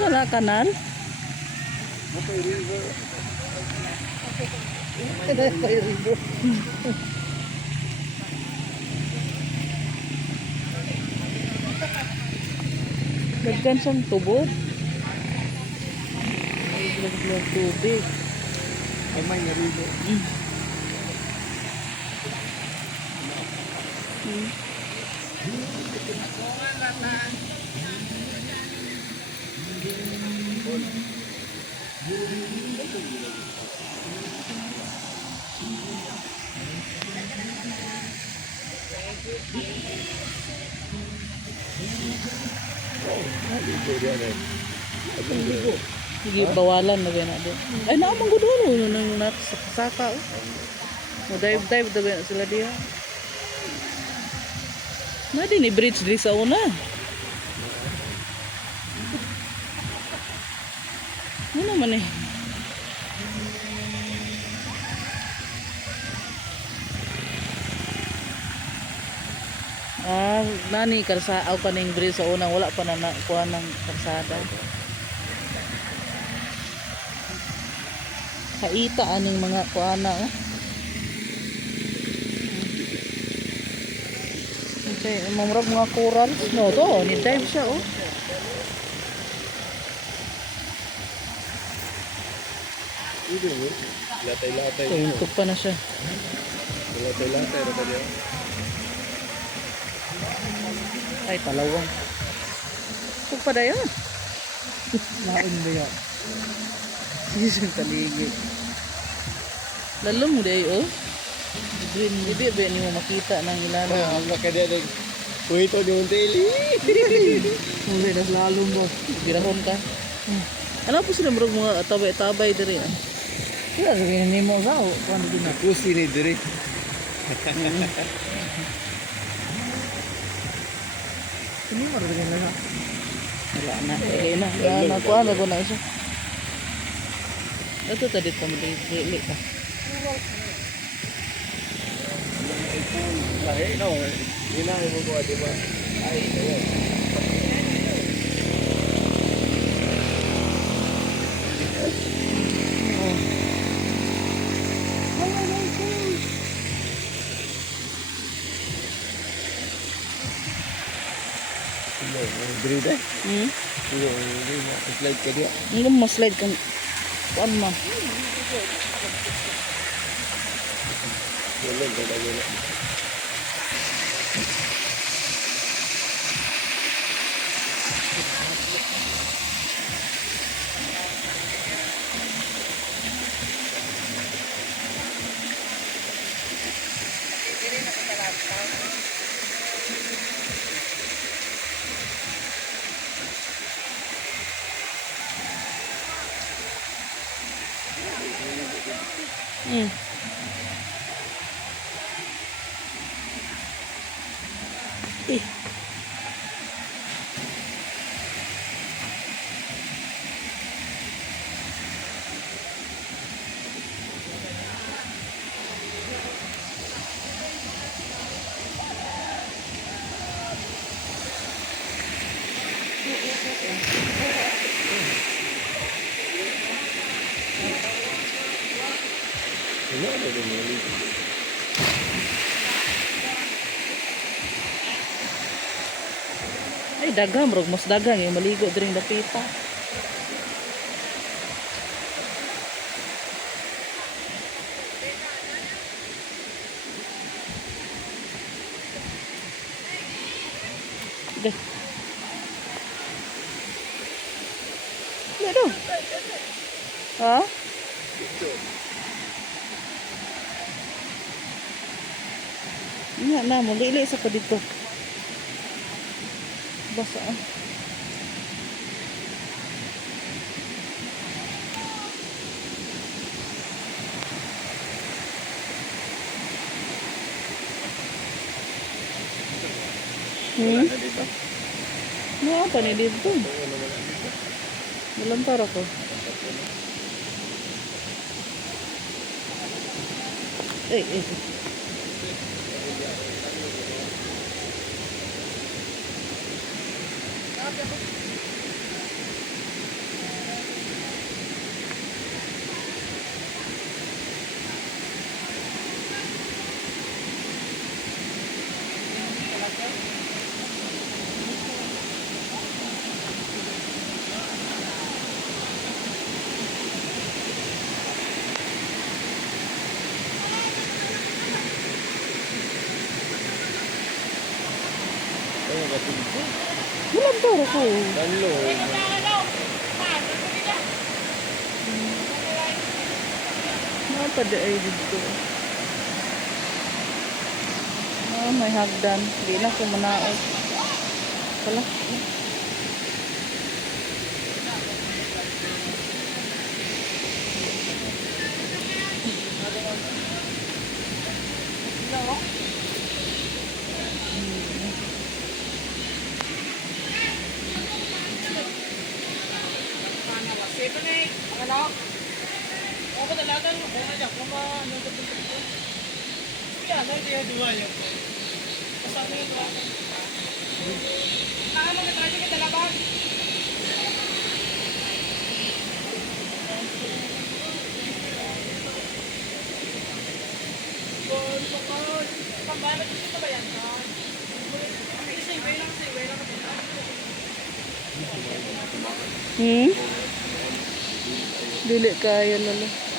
Sana kanal? Daghan siyang tubod. Daghan tubig. Ay, may naribo. Sige, bawalan na gana din. Ay, naamang gudulo nang nakasaka. Dive na sila diha. Na din i-bridge diri sa una. Ano naman eh. Nani karsa aw kaning bridge sa una wala pa na kuha ng karsada. Kaita aning mga kuana Okay, mamurag mga coral. No, to, ni dive siya Latay-latay. Tuntog pa na siya. Latay-latay ra kaya. Ay, talawang. Tuntog pa dayo. Lain ba yan? Isang taligi. Lalo mo dayo, green, hindi ba niyo makita ng ilalim? Ang nakadya din. Uy, ito yung teli. Muli na lalo mo. Birahon ka. Ano po sila mga tabay-tabay diri? Kaya sabihin ni mo sao, kuan din na. Kusi ni diri. Ini mo rin na. Wala na, na kuan na ko na siya. Ito tadi kami dili ka. Lahi no. Ina mo ko di ba? Ay, ayun. Diri deh. Ini slide ka dia. Ini mas slide kan kuan mah. Boleh boleh. Ay dagang bro, mas dagang yung maligo dring dapita. Deh. Deh. Ha? Nga na mo, lili sa pa dito. Basa. Ano pa ni dito? Malantar ako. Ano ka tingko? Walang toro ko. Tanlo. Napada ay dito. May hagdan. Di na ko manaot. Pala. Hmm? Dili kaya lalo.